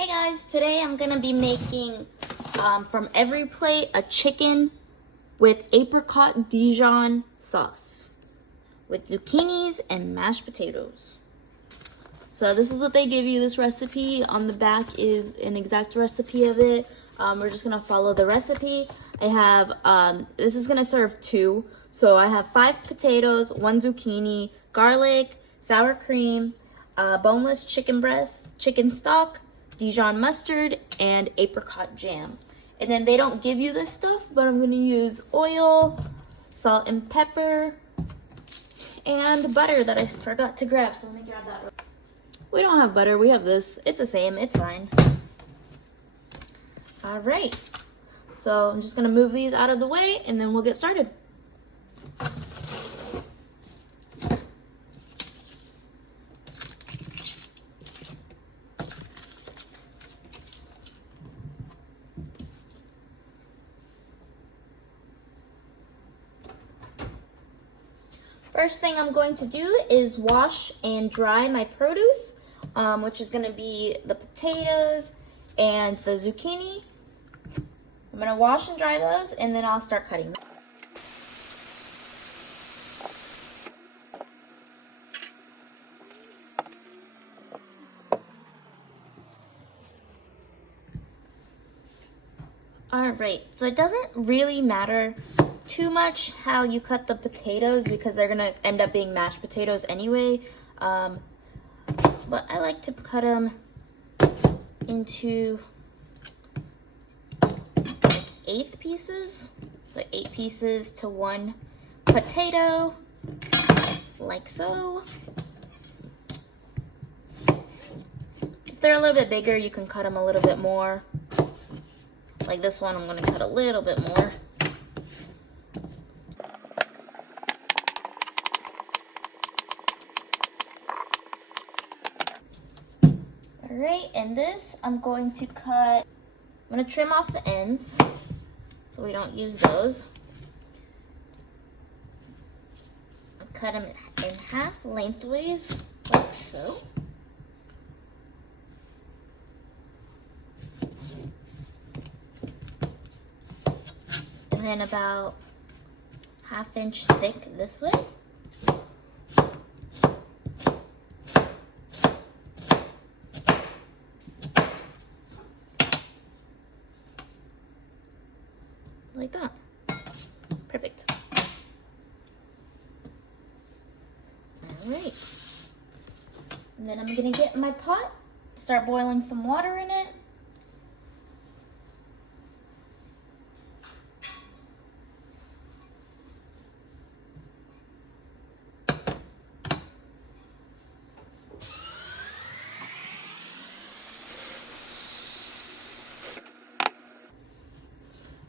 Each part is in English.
Hey guys, today I'm gonna be making from EveryPlate a chicken with apricot Dijon sauce with zucchinis and mashed potatoes. So this is what they give you, this recipe. On the back is an exact recipe of it. We're just gonna follow the recipe. I have, this is gonna serve two. So I have 5 potatoes, 1 zucchini, garlic, sour cream, boneless chicken breast, chicken stock, Dijon mustard, and apricot jam. And then they don't give you this stuff, but I'm gonna use oil, salt and pepper, and butter that I forgot to grab, so let me grab that. We don't have butter, we have this. It's the same, it's fine. All right, so I'm just gonna move these out of the way and then we'll get started. First thing I'm going to do is wash and dry my produce, which is going to be the potatoes and the zucchini. I'm going to wash and dry those and then I'll start cutting them. Alright, so it doesn't really matter too much how you cut the potatoes because they're gonna end up being mashed potatoes anyway, but I like to cut them into 1/8 pieces, so 8 pieces to 1 potato, like so. If they're a little bit bigger, you can cut them a little bit more. Like this one, I'm gonna cut a little bit more. Alright, and this I'm going to cut, I'm going to trim off the ends so we don't use those. I'll cut them in half lengthways, like so. And then about 1/2 inch thick this way. Like that. Perfect. All right. And then I'm gonna get my pot, start boiling some water in it.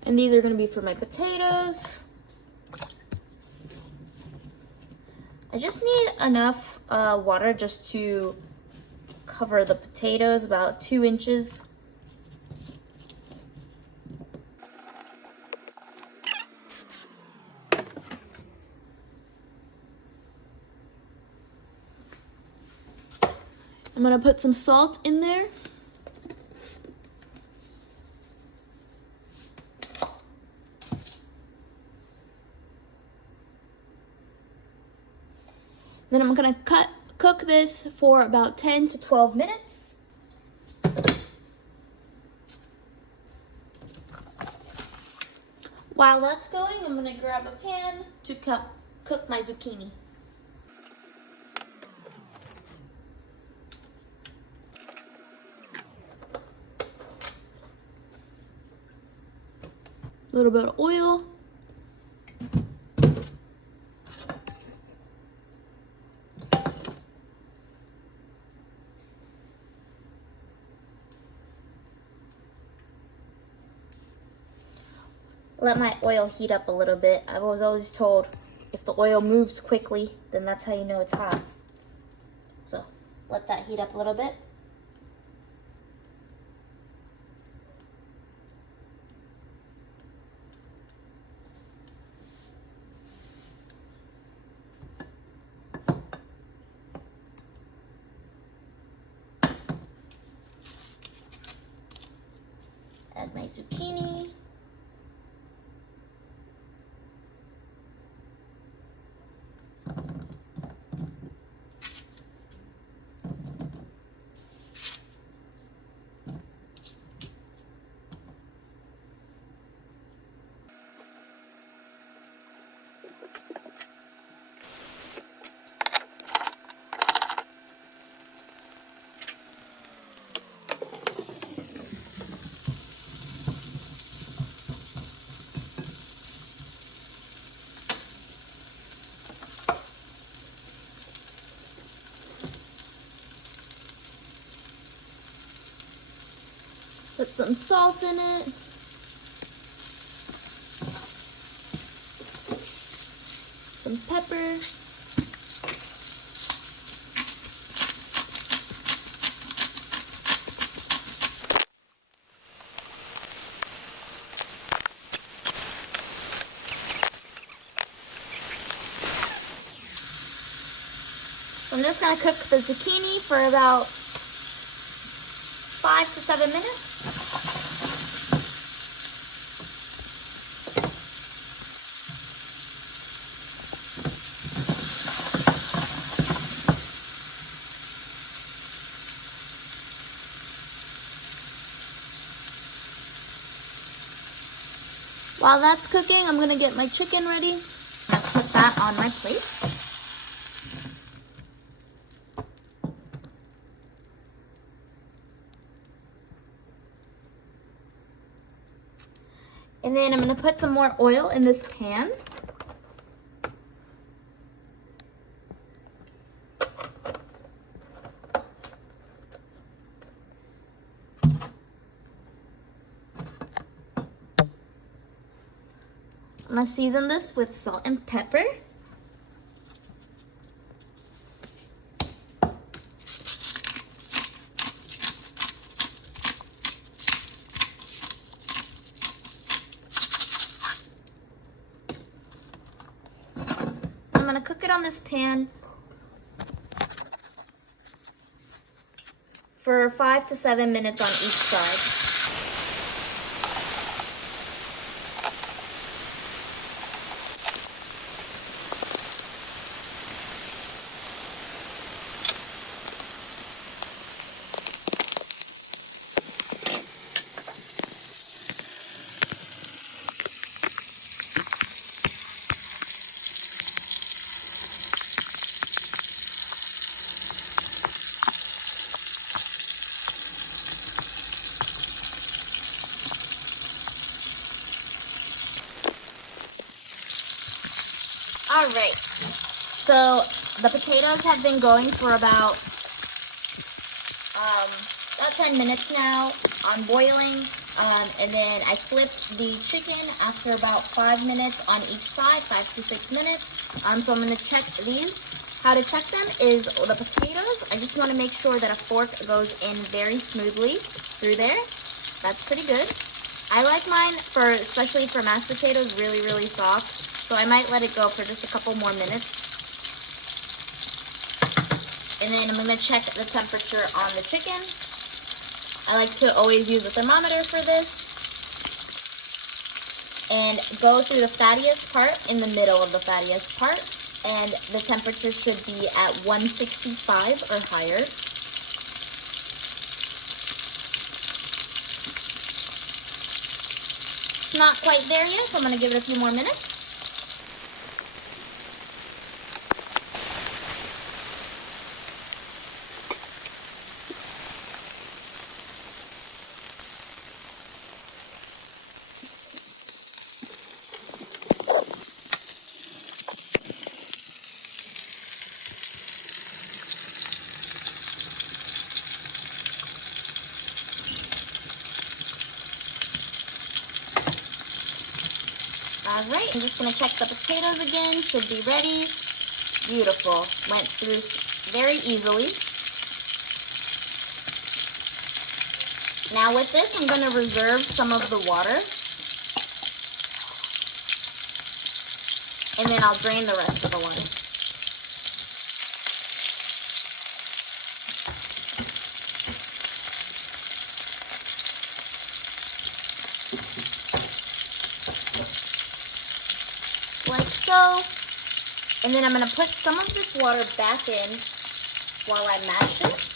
And these are going to be for my potatoes. I just need enough water just to cover the potatoes, about 2 inches. I'm going to put some salt in there. Then I'm gonna cook this for about 10 to 12 minutes. While that's going, I'm gonna grab a pan to cook my zucchini. A little bit of oil. Let my oil heat up a little bit. I was always told if the oil moves quickly, then that's how you know it's hot. So let that heat up a little bit. Add my zucchini. Put some salt in it. Some pepper. I'm just gonna cook the zucchini for about 5 to 7 minutes. While that's cooking, I'm gonna get my chicken ready. I'll put that on my plate. And then I'm gonna put some more oil in this pan. I'm gonna season this with salt and pepper. I'm gonna cook it on this pan for 5 to 7 minutes on each side. All right, so the potatoes have been going for about 10 minutes now on boiling, and then I flipped the chicken after about 5 minutes on each side, 5 to 6 minutes. So I'm gonna check these. How to check them is the potatoes. I just wanna make sure that a fork goes in very smoothly through there. That's pretty good. I like mine, especially for mashed potatoes, really, really soft. So I might let it go for just a couple more minutes. And then I'm gonna check the temperature on the chicken. I like to always use a thermometer for this. And go through the fattiest part in the middle of the fattiest part. And the temperature should be at 165 or higher. It's not quite there yet, so I'm gonna give it a few more minutes. All right, I'm just gonna check the potatoes again. Should be ready. Beautiful. Went through very easily. Now with this, I'm gonna reserve some of the water. And then I'll drain the rest of the water. so. And then I'm going to put some of this water back in while I mash it.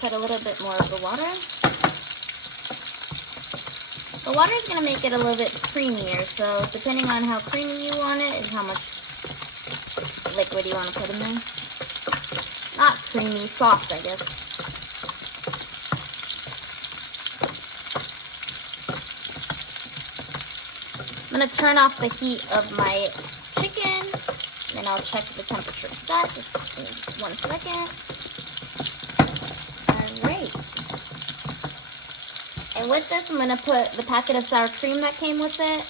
Put a little bit more of the water. The water is going to make it a little bit creamier, so depending on how creamy you want it and how much liquid you want to put in there. Not creamy, soft, I guess. I'm going to turn off the heat of my chicken, and then I'll check the temperature of that. Just give me 1 second. Alright. And with this, I'm going to put the packet of sour cream that came with it.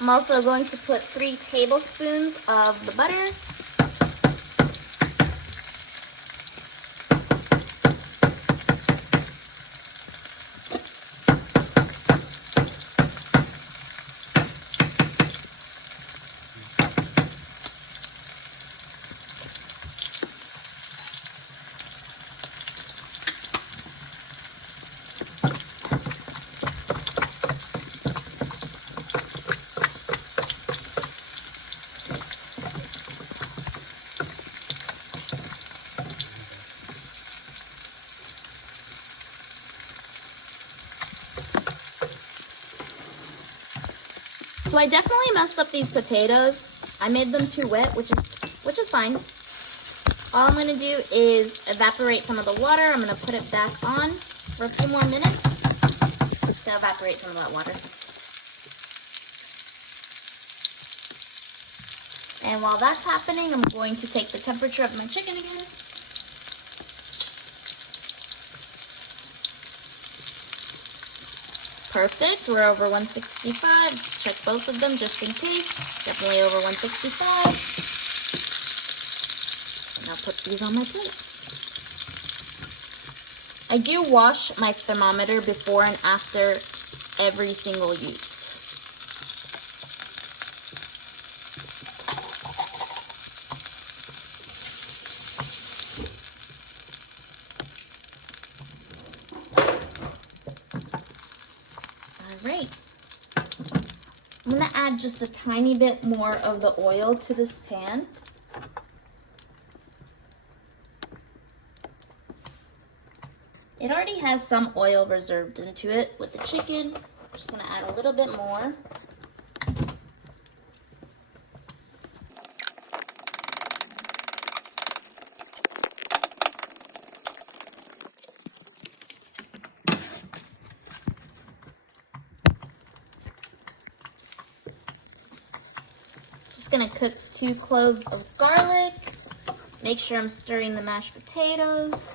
I'm also going to put 3 tablespoons of the butter. So I definitely messed up these potatoes. I made them too wet, which is fine. All I'm gonna do is evaporate some of the water. I'm gonna put it back on for a few more minutes to evaporate some of that water. And while that's happening, I'm going to take the temperature of my chicken again. Perfect, we're over 165. Check both of them just in case. Definitely over 165. And I'll put these on my plate. I do wash my thermometer before and after every single use. Alright, I'm going to add just a tiny bit more of the oil to this pan. It already has some oil reserved into it with the chicken. I'm just going to add a little bit more. Gonna cook 2 cloves of garlic. Make sure I'm stirring the mashed potatoes.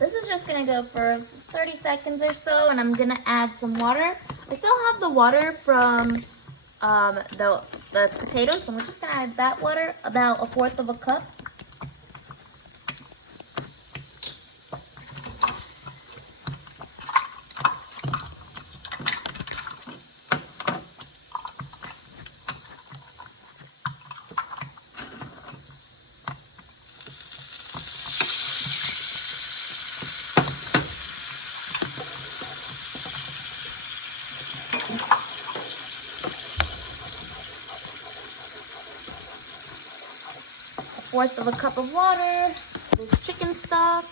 This is just gonna go for 30 seconds or so, and I'm gonna add some water. I still have the water from the potatoes, so I'm just gonna add that water, about 1/4 of a cup. 1/4 of a cup of water, this chicken stock.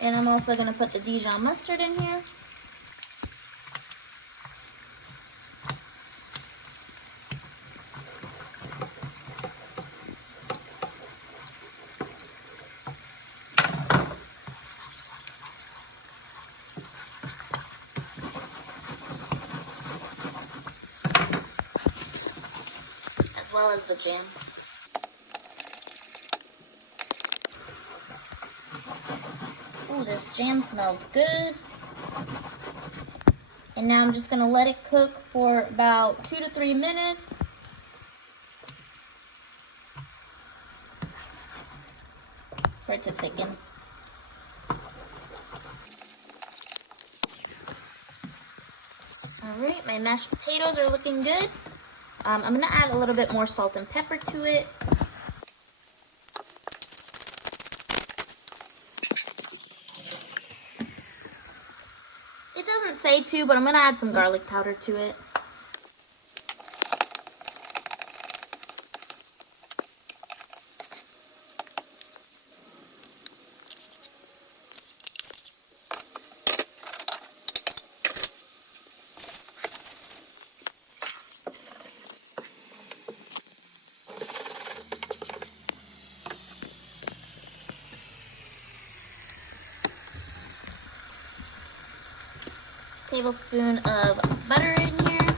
And I'm also going to put the Dijon mustard in here. As well as the jam. Ooh, this jam smells good. And now I'm just gonna let it cook for about 2 to 3 minutes. For it to thicken. Alright, my mashed potatoes are looking good. I'm gonna add a little bit more salt and pepper to it. It doesn't say to, but I'm gonna add some garlic powder to it. Tablespoon of butter in here.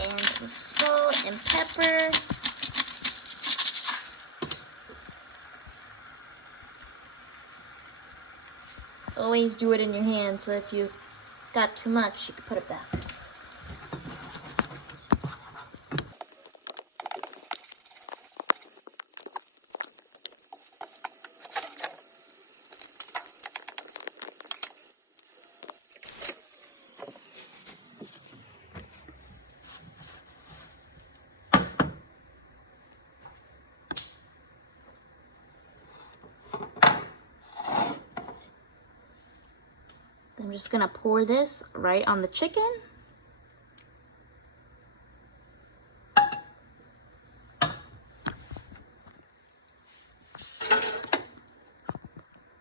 And some salt and pepper. Always do it in your hand, so if you got too much, you can put it back. I'm just gonna pour this right on the chicken.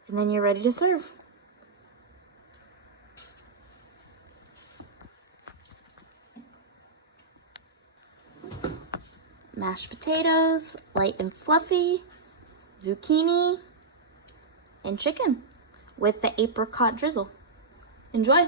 And then you're ready to serve. Mashed potatoes, light and fluffy, zucchini, and chicken with the apricot drizzle. Enjoy!